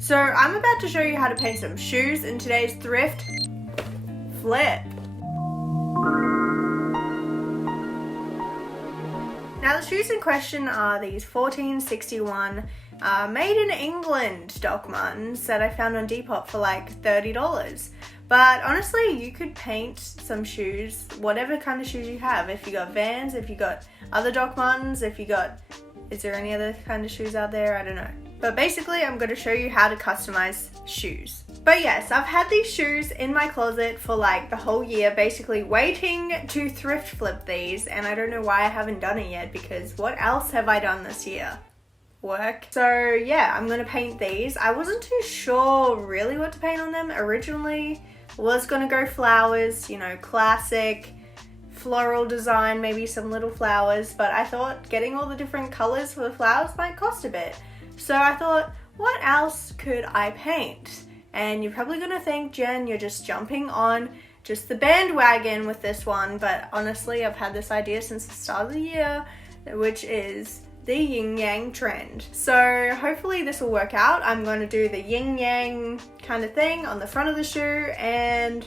So I'm about to show you how to paint some shoes in today's thrift flip. Now the shoes in question are these 1461 made in England Dr Martens that I found on Depop for like $30. But honestly, you could paint some shoes, whatever kind of shoes you have. If you got Vans, if you got other Dr Martens, if you got, is there any other kind of shoes out there? I don't know. But basically, I'm going to show you how to customize shoes. But yes, I've had these shoes in my closet for like the whole year, basically waiting to thrift flip these, and I don't know why I haven't done it yet, because what else have I done this year? Work. So yeah, I'm going to paint these. I wasn't too sure really what to paint on them. Originally, was going to go flowers, you know, classic floral design, maybe some little flowers, but I thought getting all the different colors for the flowers might cost a bit. So I thought, what else could I paint? And you're probably gonna think, Jen, you're just jumping on just the bandwagon with this one, but honestly, I've had this idea since the start of the year, which is the yin yang trend. So hopefully this will work out. I'm going to do the yin yang kind of thing on the front of the shoe, and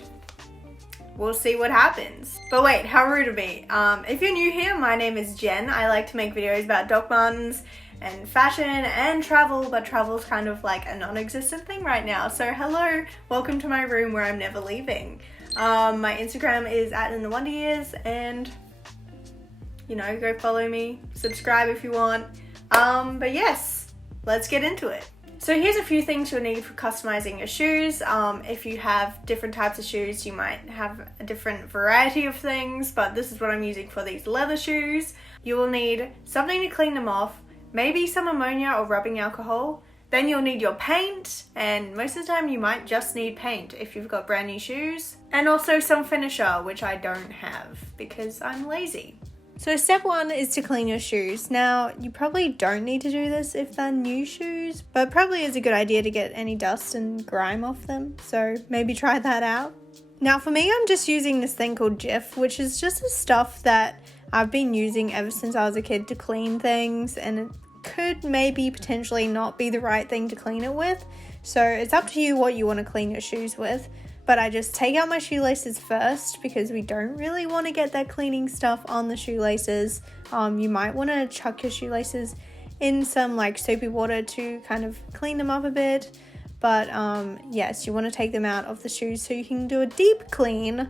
we'll see what happens. But wait, how rude of me. If you're new here, my name is Jen. I like to make videos about Dr Martens and fashion and travel, but travel's kind of like a non-existent thing right now. So hello, welcome to my room where I'm never leaving. My Instagram is @InTheWonderYears, and you know, go follow me, subscribe if you want. But yes, let's get into it. So here's a few things you'll need for customizing your shoes. If you have different types of shoes, you might have a different variety of things, but this is what I'm using for these leather shoes. You will need something to clean them off, maybe some ammonia or rubbing alcohol. Then you'll need your paint, and most of the time you might just need paint if you've got brand new shoes. And also some finisher, which I don't have because I'm lazy. So step one is to clean your shoes. Now, you probably don't need to do this if they're new shoes, but probably is a good idea to get any dust and grime off them. So maybe try that out. Now for me, I'm just using this thing called Jif, which is just a stuff that I've been using ever since I was a kid to clean things, and it could maybe potentially not be the right thing to clean it with. So it's up to you what you want to clean your shoes with. But I just take out my shoelaces first because we don't really want to get that cleaning stuff on the shoelaces. You might want to chuck your shoelaces in some like soapy water to kind of clean them up a bit. But yes, you want to take them out of the shoes so you can do a deep clean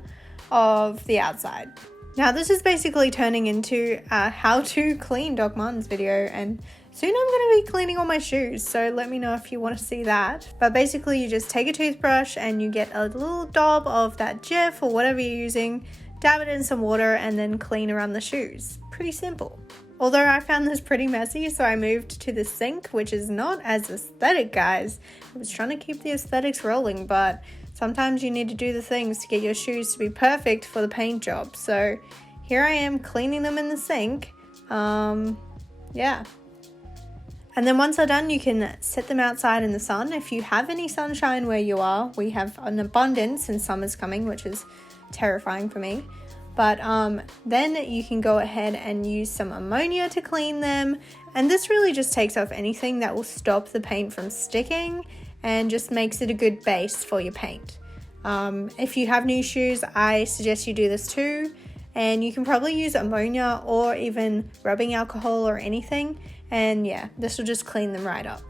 of the outside. Now this is basically turning into a how to clean Dr Martens video, and soon I'm going to be cleaning all my shoes, so let me know if you want to see that. But basically you just take a toothbrush and you get a little daub of that Jif or whatever you're using, dab it in some water, and then clean around the shoes. Pretty simple. Although I found this pretty messy, so I moved to the sink, which is not as aesthetic, guys. I was trying to keep the aesthetics rolling, but sometimes you need to do the things to get your shoes to be perfect for the paint job. So here I am cleaning them in the sink. Yeah. And then once they're done, you can set them outside in the sun. If you have any sunshine where you are, we have an abundance and summer's coming, which is terrifying for me. But then you can go ahead and use some ammonia to clean them. And this really just takes off anything that will stop the paint from sticking and just makes it a good base for your paint. If you have new shoes, I suggest you do this too. And you can probably use ammonia or even rubbing alcohol or anything. And yeah, this will just clean them right up.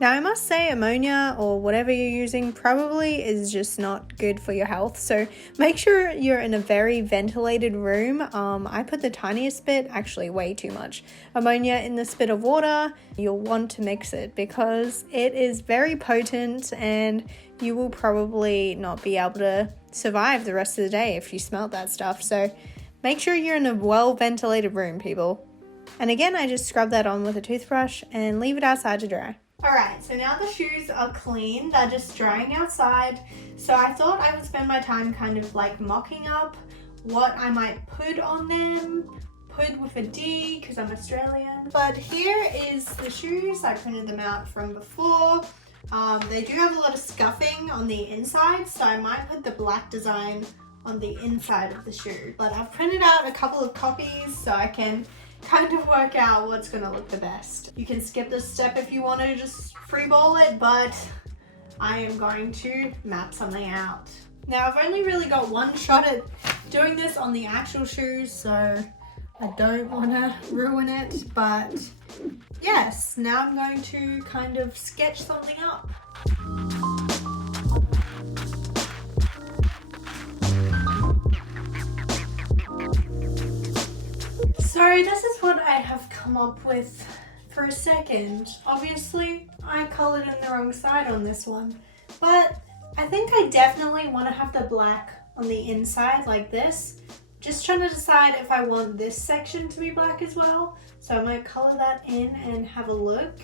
Now I must say ammonia or whatever you're using probably is just not good for your health. So make sure you're in a very ventilated room. I put the tiniest bit, actually way too much, ammonia in this bit of water. You'll want to mix it because it is very potent and you will probably not be able to survive the rest of the day if you smell that stuff. So make sure you're in a well ventilated room, people. And again, I just scrub that on with a toothbrush and leave it outside to dry. Alright, so now the shoes are clean, they're just drying outside. So I thought I would spend my time kind of like mocking up what I might put on them. Put with a D because I'm Australian. But here is the shoes, I printed them out from before. They do have a lot of scuffing on the inside, so I might put the black design on the inside of the shoe. But I've printed out a couple of copies so I can kind of work out what's gonna look the best. You can skip this step if you want to just freeball it, but I am going to map something out. Now I've only really got one shot at doing this on the actual shoes, so I don't want to ruin it, but yes, now I'm going to kind of sketch something up. So this is what I have come up with for a second. Obviously, I colored in the wrong side on this one, but I think I definitely want to have the black on the inside like this. Just trying to decide if I want this section to be black as well. So I might color that in and have a look.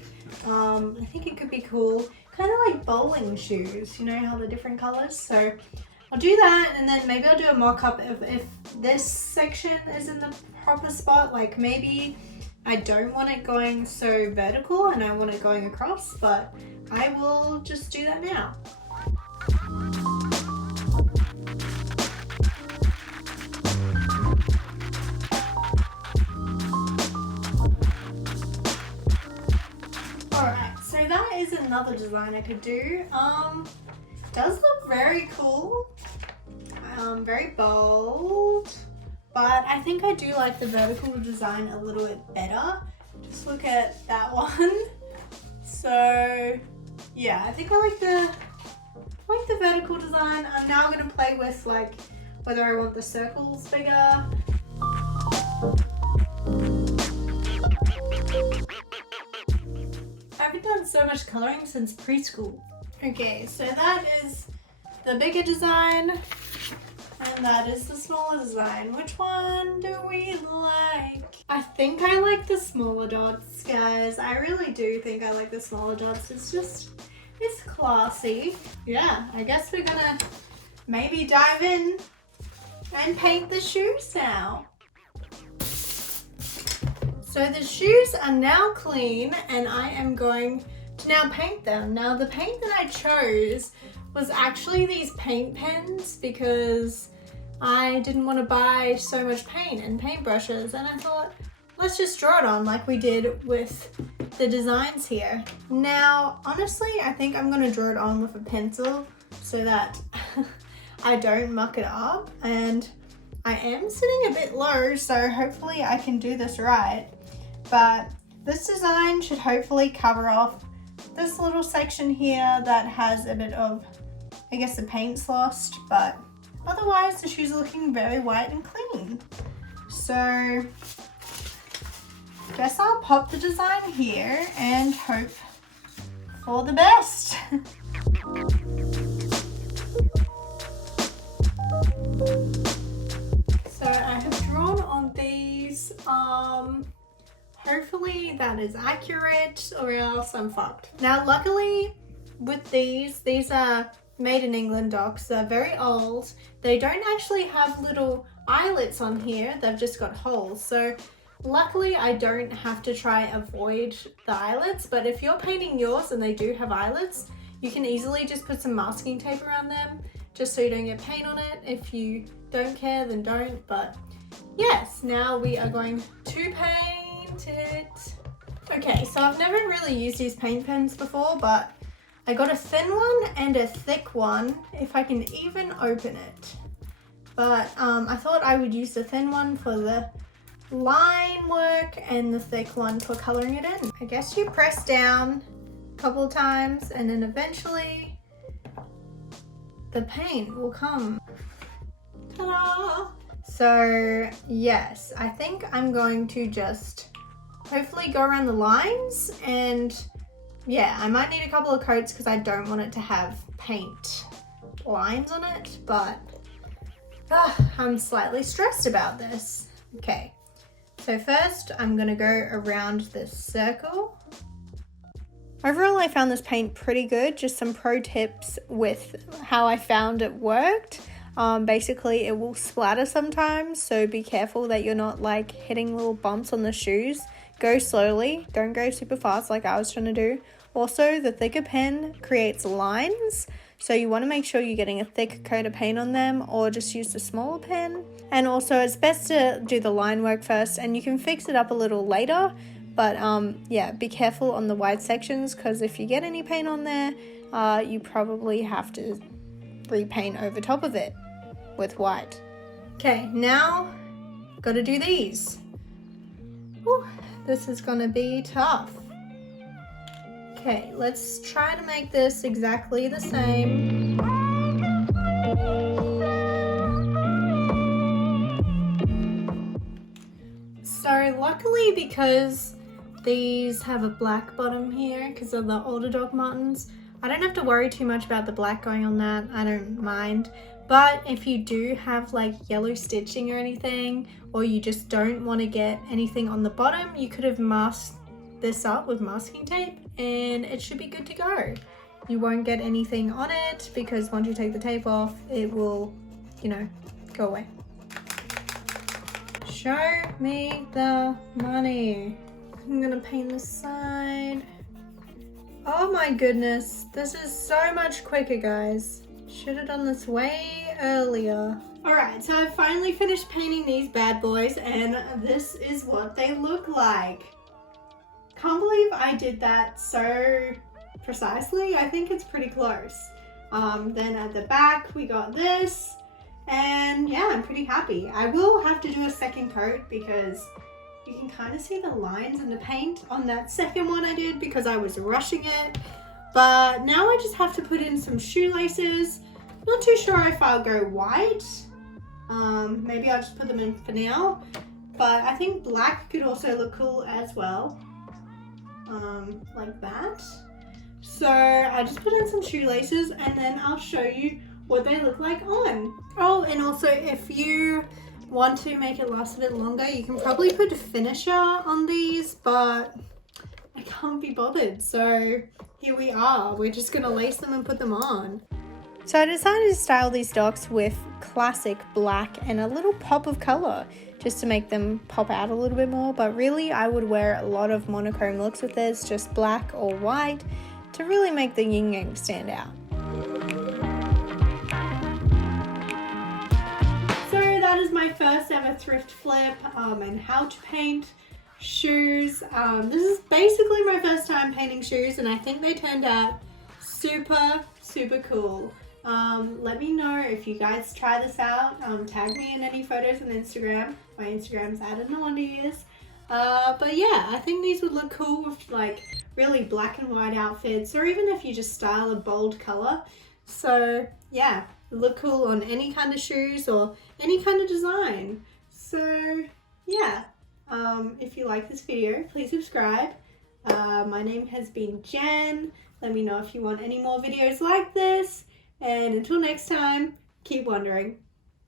I think it could be cool. Kind of like bowling shoes, you know how they're different colors? So I'll do that, and then maybe I'll do a mock-up if this section is in the proper spot. Like maybe I don't want it going so vertical and I want it going across, but I will just do that now. Alright, so that is another design I could do. Does look very cool. Very bold. But I think I do like the vertical design a little bit better. Just look at that one. So yeah, I think I like the vertical design. I'm now gonna play with like whether I want the circles bigger. I haven't done so much coloring since preschool. Okay, so that is the bigger design. And that is the smaller design. Which one do we like? I think I like the smaller dots, guys. I really do think I like the smaller dots. It's classy. Yeah, I guess we're gonna maybe dive in and paint the shoes now. So the shoes are now clean and I am going to now paint them. Now the paint that I chose was actually these paint pens because I didn't want to buy so much paint and paintbrushes, and I thought, let's just draw it on like we did with the designs here. Now, honestly, I think I'm going to draw it on with a pencil so that I don't muck it up, and I am sitting a bit low, so hopefully I can do this right. But this design should hopefully cover off this little section here that has a bit of, I guess, the paint's lost, but otherwise the shoes are looking very white and clean. So guess I'll pop the design here and hope for the best. So I have drawn on these. Hopefully that is accurate or else I'm fucked. Now luckily with these are made in England docs. They're very old. They don't actually have little eyelets on here. They've just got holes. So luckily I don't have to try avoid the eyelets, but if you're painting yours and they do have eyelets, you can easily just put some masking tape around them just so you don't get paint on it. If you don't care, then don't. But yes, now we are going to paint it. Okay, so I've never really used these paint pens before, but I got a thin one and a thick one, if I can even open it. But I thought I would use the thin one for the line work and the thick one for coloring it in. I guess you press down a couple of times and then eventually the paint will come. Ta-da! So yes, I think I'm going to just hopefully go around the lines, and yeah, I might need a couple of coats because I don't want it to have paint lines on it, but I'm slightly stressed about this. Okay, so first I'm gonna go around this circle. Overall, I found this paint pretty good. Just some pro tips with how I found it worked. Basically, it will splatter sometimes, so be careful that you're not like hitting little bumps on the shoes. Go slowly, don't go super fast like I was trying to do. Also, the thicker pen creates lines, so you want to make sure you're getting a thick coat of paint on them, or just use the smaller pen. And also it's best to do the line work first, and you can fix it up a little later. But yeah, be careful on the white sections, because if you get any paint on there, you probably have to repaint over top of it with white. Okay, now got to do these. Whew, this is gonna be tough. Okay, let's try to make this exactly the same. So luckily, because these have a black bottom here because of the older Dr Martens, I don't have to worry too much about the black going on that. I don't mind. But if you do have like yellow stitching or anything, or you just don't want to get anything on the bottom, you could have masked this up with masking tape and it should be good to go. You won't get anything on it because once you take the tape off, it will, you know, go away. Show me the money. I'm gonna paint this side. Oh my goodness, this is so much quicker, guys. Should have done this way earlier. Alright, so I finally finished painting these bad boys, and this is what they look like. Can't believe I did that so precisely. I think it's pretty close. Then at the back we got this, and yeah, I'm pretty happy. I will have to do a second coat because you can kind of see the lines in the paint on that second one I did because I was rushing it. But now I just have to put in some shoelaces. Not too sure if I'll go white. Maybe I'll just put them in for now. But I think black could also look cool as well. Like that. So I just put in some shoelaces and then I'll show you what they look like on. Oh, and also if you want to make it last a bit longer, you can probably put a finisher on these, but I can't be bothered. So here we are. We're just gonna lace them and put them on. So I decided to style these docs with classic black and a little pop of color just to make them pop out a little bit more. But really I would wear a lot of monochrome looks with this, just black or white, to really make the yin yang stand out. So that is my first ever thrift flip and how to paint shoes. This is basically my first time painting shoes, and I think they turned out super cool. Let me know if you guys try this out. Tag me in any photos on Instagram. My Instagram's @anonymous. But yeah, I think these would look cool with like really black and white outfits, or even if you just style a bold color. So yeah, look cool on any kind of shoes or any kind of design. So yeah, if you like this video, please subscribe. My name has been Jen. Let me know if you want any more videos like this. And until next time, keep wondering.